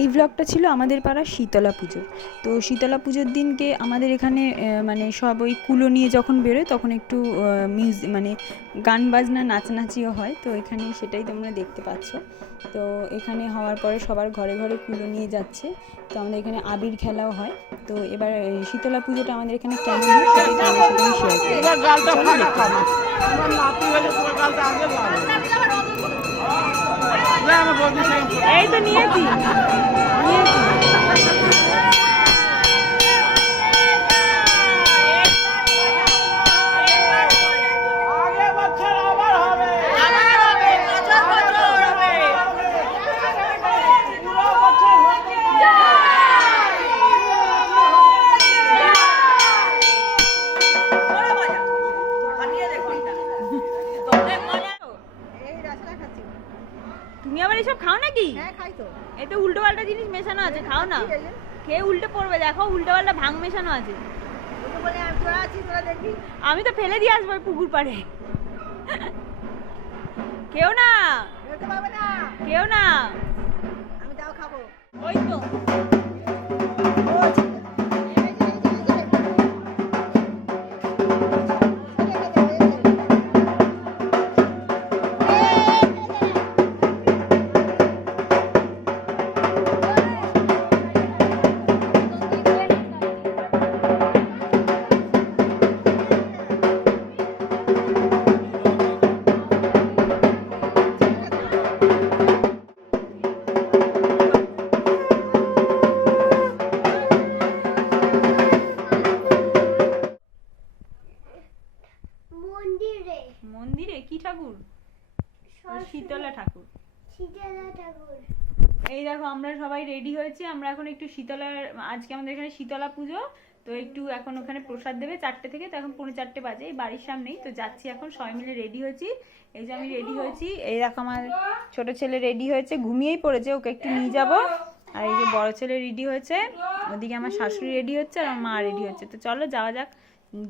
এই ব্লগটা ছিল আমাদের পাড়ার শীতলা পুজো। তো শীতলা পুজোর দিনকে আমাদের এখানে মানে সব ওই কুলো নিয়ে যখন বেরোয় তখন একটু মানে গান বাজনা নাচানাচিও হয়। তো এখানে সেটাই তোমরা দেখতে পাচ্ছ। তো এখানে হওয়ার পরে সবার ঘরে ঘরে কুলো নিয়ে যাচ্ছে। তো আমাদের এখানে আবির খেলাও হয়। তো এবার শীতলা পুজোটা আমাদের এখানে কেমন হয় সেটাই তোমাদের সাথে আমি শেয়ার করি। এই তো নিয়েছি। তুমি আবার এসব খাও নাকি? হ্যাঁ খাই তো। এতে উল্টো পাল্টা জিনিস মেশানো আছে, খাও না। খেয়ে উল্টে পড়বে, দেখো উল্টো পাল্টা ভাঙ মেশানো আছে। আমি তো ফেলে দিয়ে আসবো পুকুর পাড়ে। কেউ না, কেউ না, আমি তাও খাবো। ওই তো মন্দিরে কি ঠাকুর? শীতলা ঠাকুর। এই দেখো আমরা সবাই রেডি হয়েছি। আমরা এখন একটু শীতলার, আজকে আমাদের এখানে শীতলা পুজো, তো একটু এখন ওখানে প্রসাদ দেবে 4টে থেকে। তো এখন 4:45 বাজে, এই বাড়ির সামনেই। তো যাচ্ছি এখন, সবাই মিলে রেডি হয়েছি। এই যে আমি রেডি হয়েছি, এই দেখো আমার ছোট ছেলে রেডি হয়েছে, ঘুমিয়েই পড়েছে, ওকে একটু নিয়ে যাবো। আর এই যে বড় ছেলে রেডি হয়েছে, ওদিকে আমার শাশুড়ি রেডি হচ্ছে, আর আমার মা রেডি হচ্ছে। তো চলো যাওয়া যাক,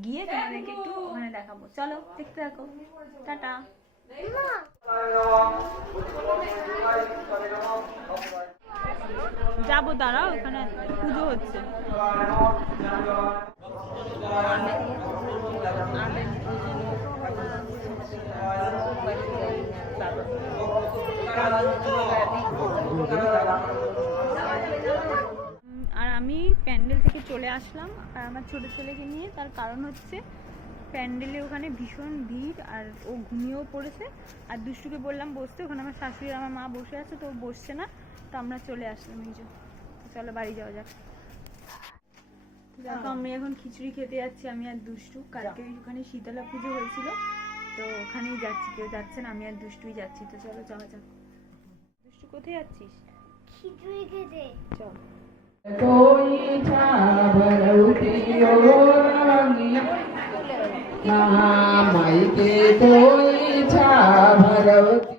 গিয়ে তোমাদেরকে একটু ওখানে দেখাবো। চলো দেখতে থাকো, টাটা। যাবো, দাঁড়াও, ওখানে পুজো হচ্ছে। আর আমি প্যান্ডেল থেকে চলে আসলাম আর আমার ছোট ছেলেকে নিয়ে। তার কারণ হচ্ছে প্যান্ডেলে ওখানে ভীষণ ভিড়, আর ও ঘুমিয়েও পড়েছে। আর দুষ্টুকে বললাম বসতে, ওখানে আমার শাশুড়ি আর আমার মা বসে আছে, তো ও বসছে না। তো আমরা চলে আসলাম। এই যে, চলো বাড়ি যাওয়া যাক। দেখো আমি এখন খিচুড়ি খেতে যাচ্ছি, আমি আর দুষ্টু। কালকে ওখানে শীতলা পুজো হয়েছিল, তো ওখানেই যাচ্ছি, কেউ যাচ্ছে না, আমি আর দুষ্টুই যাচ্ছি। তো চলো যাওয়া যাক। দুষ্টু কোথায় যাচ্ছিস? খিচুড়ি খেতে। চল। माई के कोई छा भरवती